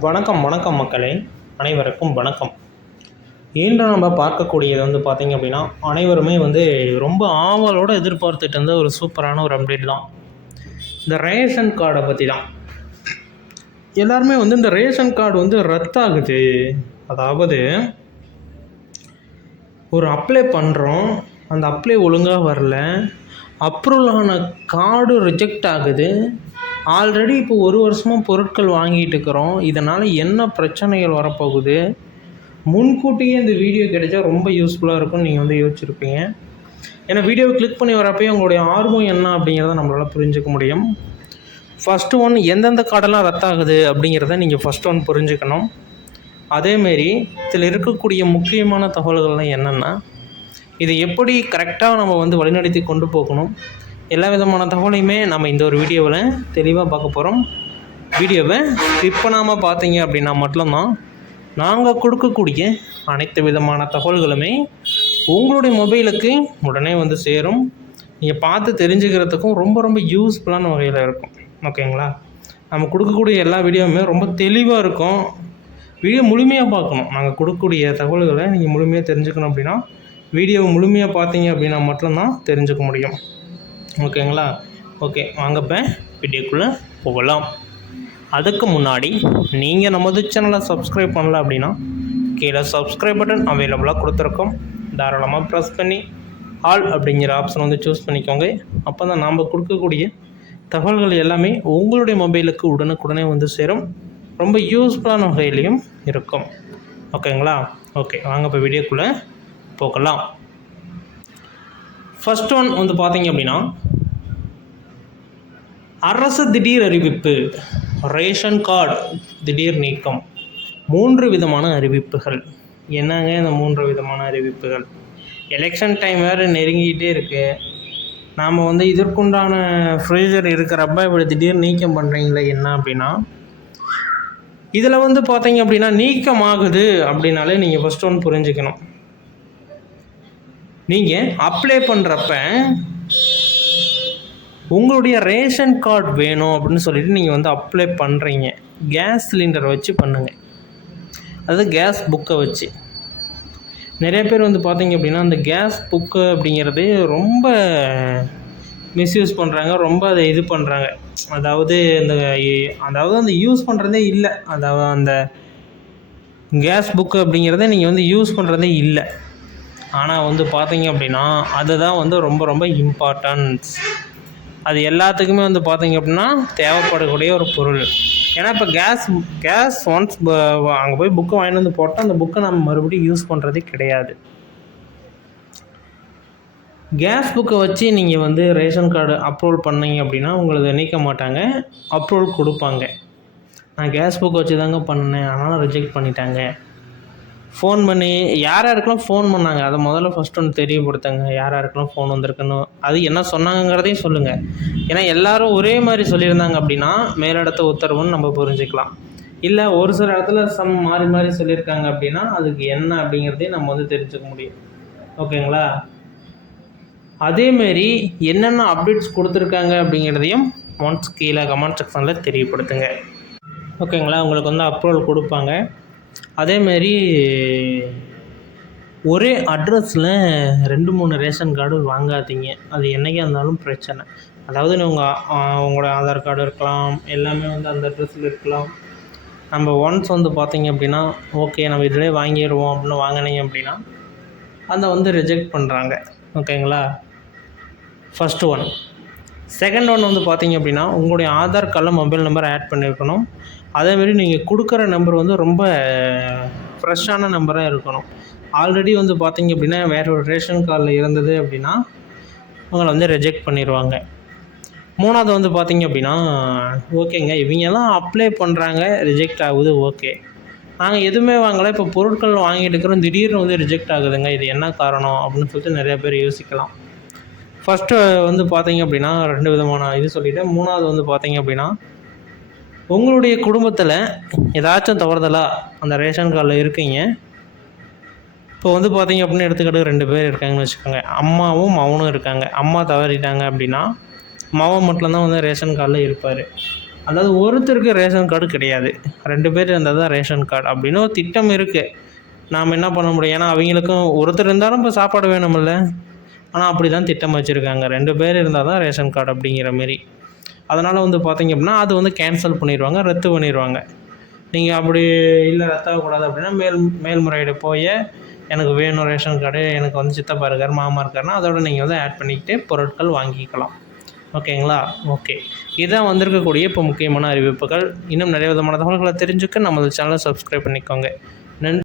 வணக்கம் மக்களே. அனைவருக்கும் வணக்கம். இன்று நம்ம பார்க்கக்கூடியது பார்த்திங்க அப்படின்னா, அனைவருமே ரொம்ப ஆவலோடு எதிர்பார்த்துட்டு இருந்த ஒரு சூப்பரான ஒரு அப்டேட் தான். இந்த ரேஷன் கார்டை பற்றி தான். எல்லாருமே இந்த ரேஷன் கார்டு ரத்தாகுது. அதாவது ஒரு அப்ளை பண்ணுறோம், அந்த அப்ளை ஒழுங்காக வரல, அப்ரூவல் ஆன கார்டு ரிஜெக்ட் ஆகுது. ஆல்ரெடி இப்போ 1 வருஷமாக பொருட்கள் வாங்கிட்டு இருக்கிறோம். இதனால் என்ன பிரச்சனைகள் வரப்போகுது, முன்கூட்டியே இந்த வீடியோ கிடைச்சா ரொம்ப யூஸ்ஃபுல்லாக இருக்கும்னு நீங்கள் யோசிச்சுருப்பீங்க. ஏன்னா வீடியோவை கிளிக் பண்ணி வரப்போ உங்களுடைய ஆர்வம் என்ன அப்படிங்கிறத நம்மளால் புரிஞ்சுக்க முடியும். ஃபஸ்ட்டு ஒன், எந்தெந்த கார்டெல்லாம் ரத்தாகுது அப்படிங்கிறத நீங்கள் ஃபஸ்ட் ஒன் புரிஞ்சுக்கணும். அதேமாரி இதில் இருக்கக்கூடிய முக்கியமான தகவல்கள்லாம் என்னென்னா, இதை எப்படி கரெக்டாக நம்ம வழிநடத்தி கொண்டு போகணும், எல்லா விதமான தகவலையுமே நம்ம இந்த ஒரு வீடியோவில் தெளிவாக பார்க்க போகிறோம். வீடியோவை ஸ்கிப் பண்ணாமல் பார்த்தீங்க அப்படின்னா மட்டும்தான் நாங்கள் கொடுக்கக்கூடிய அனைத்து விதமான தகவல்களுமே உங்களுடைய மொபைலுக்கு உடனே சேரும். நீங்கள் பார்த்து தெரிஞ்சுக்கிறதுக்கும் ரொம்ப யூஸ்ஃபுல்லான வகையில் இருக்கும். ஓகேங்களா? நம்ம கொடுக்கக்கூடிய எல்லா வீடியோவுமே ரொம்ப தெளிவாக இருக்கும். வீடியோ முழுமையாக பார்க்கணும். நாங்கள் கொடுக்கக்கூடிய தகவல்களை நீங்கள் முழுமையாக தெரிஞ்சுக்கணும் அப்படின்னா வீடியோவை முழுமையாக பார்த்தீங்க அப்படின்னா மட்டும்தான் தெரிஞ்சுக்க முடியும். ஓகேங்களா? ஓகே, வாங்க இப்போ வீடியோக்குள்ளே போகலாம். அதுக்கு முன்னாடி நீங்கள் நமது சேனலை சப்ஸ்கிரைப் பண்ணல அப்படின்னா கீழே சப்ஸ்கிரைப் பட்டன் அவைலபிளாக கொடுத்துருக்கோம். தாராளமாக ப்ரெஸ் பண்ணி ஆல் அப்படிங்கிற ஆப்ஷன் சூஸ் பண்ணிக்கோங்க. அப்போ தான் நாம் கொடுக்கக்கூடிய தகவல்கள் எல்லாமே உங்களுடைய மொபைலுக்கு உடனுக்குடனே சேரும். ரொம்ப யூஸ்ஃபுல்லான வகையிலையும் இருக்கும். ஓகேங்களா? ஓகே, வாங்க இப்போ வீடியோக்குள்ளே போகலாம். ஃபஸ்ட் ஒன் பார்த்தீங்க அப்படின்னா, அரசு திடீர் அறிவிப்பு, ரேஷன் கார்டு திடீர் நீக்கம். 3 விதமான அறிவிப்புகள். என்னங்க இந்த 3 விதமான அறிவிப்புகள்? எலெக்ஷன் டைம் வேறு நெருங்கிக்கிட்டே இருக்குது. நாம் இதற்குண்டான ஃப்ரீசர் இருக்கிறப்ப இப்படி திடீர் நீக்கம் பண்ணுறீங்களே என்ன அப்படின்னா, இதில் பார்த்தீங்க அப்படின்னா நீக்கமாகுது அப்படின்னாலே நீங்கள் ஃபஸ்ட் ஒன் புரிஞ்சுக்கணும். நீங்கள் அப்ளை பண்ணுறப்ப உங்களுடைய ரேஷன் கார்டு வேணும் அப்படின்னு சொல்லிட்டு நீங்கள் அப்ளை பண்ணுறீங்க. கேஸ் சிலிண்டரை வச்சு பண்ணுங்கள். அது கேஸ் புக்கை வச்சு. நிறைய பேர் பார்த்தீங்க அப்படின்னா அந்த கேஸ் புக்கு அப்படிங்கிறது ரொம்ப மிஸ்யூஸ் பண்ணுறாங்க. ரொம்ப அதை இது பண்ணுறாங்க. அதாவது அந்த யூஸ் பண்ணுறதே இல்லை. அதாவது அந்த கேஸ் புக்கு அப்படிங்கிறத நீங்கள் யூஸ் பண்ணுறதே இல்லை. ஆனால் பார்த்தீங்க அப்படின்னா அதுதான் ரொம்ப இம்பார்ட்டன்ஸ். அது எல்லாத்துக்குமே பார்த்தீங்க அப்படின்னா தேவைப்படக்கூடிய ஒரு பொருள். ஏன்னா இப்போ கேஸ் ஒன்ஸ் அங்கே போய் புக்கை வாங்கிட்டு போட்டால் அந்த புக்கை நம்ம மறுபடியும் யூஸ் பண்ணுறதே கிடையாது. கேஸ் புக்கை வச்சு நீங்கள் ரேஷன் கார்டு அப்ரூவல் பண்ணீங்க அப்படின்னா உங்களுக்கு நீக்க மாட்டாங்க, அப்ரூவல் கொடுப்பாங்க. நான் கேஸ் புக்கை வச்சு தாங்க பண்ணேன், ஆனாலும் ரிஜெக்ட் பண்ணிட்டாங்க. ஃபோன் பண்ணி யாருக்கெல்லாம் ஃபோன் பண்ணாங்க அதை முதல்ல ஃபஸ்ட் ஒன்று தெரியப்படுத்துங்க. யாருக்கெல்லாம் ஃபோன் வந்திருக்குன்னு, அது என்ன சொன்னாங்கிறதையும் சொல்லுங்கள். ஏன்னா எல்லோரும் ஒரே மாதிரி சொல்லியிருந்தாங்க அப்படின்னா மேலிடத்த உத்தரவுன்னு நம்ம புரிஞ்சுக்கலாம். இல்லை ஒரு சில இடத்துல மாறி மாறி சொல்லியிருக்காங்க அப்படின்னா அதுக்கு என்ன அப்படிங்கிறதையும் நம்ம தெரிஞ்சுக்க முடியும். ஓகேங்களா? அதேமாரி என்னென்ன அப்டேட்ஸ் கொடுத்துருக்காங்க அப்படிங்கிறதையும் ஒன்ஸ் கீழே கமெண்ட் செக்ஷனில் தெரியப்படுத்துங்க. ஓகேங்களா? உங்களுக்கு அப்ரூவல் கொடுப்பாங்க. அதேமாரி ஒரே அட்ரஸில் 2-3 ரேஷன் கார்டு வாங்காதீங்க. அது என்றைக்கா இருந்தாலும் பிரச்சனை. அதாவது உங்களோட ஆதார் கார்டு இருக்கலாம், எல்லாமே அந்த அட்ரஸில் இருக்கலாம். நம்ம ஒன்ஸ் பார்த்தீங்க அப்படின்னா ஓகே நம்ம இதிலே வாங்கிடுவோம் அப்படின்னு வாங்கினீங்க அப்படின்னா அதை ரிஜெக்ட் பண்ணுறாங்க. ஓகேங்களா? First one. செகண்ட் ஒன் பார்த்தீங்க அப்படின்னா உங்களுடைய ஆதார் கார்டில் மொபைல் நம்பர் ஆட் பண்ணியிருக்கணும். அதேமாரி நீங்கள் கொடுக்குற நம்பர் ரொம்ப ஃப்ரெஷ்ஷான நம்பராக இருக்கணும். ஆல்ரெடி பார்த்தீங்க அப்படின்னா வேறு ஒரு ரேஷன் கார்டில் இருந்தது அப்படின்னா உங்களை ரிஜெக்ட் பண்ணிடுவாங்க. மூணாவது பார்த்தீங்க அப்படின்னா ஓகேங்க இவங்கெல்லாம் அப்ளை பண்ணுறாங்க, ரிஜெக்ட் ஆகுது, ஓகே நாங்கள் எதுவுமே வாங்கலை, இப்போ பொருட்கள் வாங்கிட்டு இருக்கிறோம், திடீர்னு ரிஜெக்ட் ஆகுதுங்க, இது என்ன காரணம் அப்படின்னு சொல்லிட்டு நிறைய பேர் யோசிக்கலாம். ஃபஸ்ட்டு பார்த்தீங்க அப்படின்னா 2 விதமான இது சொல்லிவிட்டேன். மூணாவது பார்த்தீங்க அப்படின்னா உங்களுடைய குடும்பத்தில் ஏதாச்சும் தவறுதலாக அந்த ரேஷன் கார்டில் இருக்கீங்க. இப்போ பார்த்தீங்க அப்படின்னு எடுத்துக்கிட்டு 2 பேர் இருக்காங்கன்னு வச்சுக்கோங்க. அம்மாவும் மகனும் இருக்காங்க. அம்மா தவறிட்டாங்க அப்படின்னா மகன் மட்டும்தான் ரேஷன் கார்டில் இருப்பார். அதாவது ஒருத்தருக்கு ரேஷன் கார்டு கிடையாது, 2 பேர் இருந்தால் தான் ரேஷன் கார்டு அப்படின்னு ஒரு திட்டம் இருக்குது. நாம் என்ன பண்ண முடியும்? ஏன்னா அவங்களுக்கும் ஒருத்தர் இருந்தாலும் இப்போ சாப்பாடு வேணுமில்ல. ஆனால் அப்படி தான் திட்டம் வச்சுருக்காங்க, 2 பேர் இருந்தால் தான் ரேஷன் கார்டு அப்படிங்கிற மாரி. அதனால் வந்து பார்த்திங்க அப்படின்னா அது வந்து கேன்சல் பண்ணிடுவாங்க, ரத்து பண்ணிடுவாங்க. நீங்கள் அப்படி இல்லை ரத்தாகக்கூடாது அப்படின்னா மேல்முறையீடு போய் எனக்கு வேணும் ரேஷன் கார்டு, எனக்கு வந்து சித்தப்பா இருக்கார், மாமா இருக்காருன்னா அதோட நீங்கள் வந்து ஆட் பண்ணிக்கிட்டு பொருட்கள் வாங்கிக்கலாம். ஓகேங்களா? ஓகே. இதான் வந்திருக்கக்கூடிய இப்போ முக்கியமான அறிவிப்புகள். இன்னும் நிறைய விதமான தகவல்களை தெரிஞ்சுக்க நமது சேனலை சப்ஸ்கிரைப் பண்ணிக்கோங்க.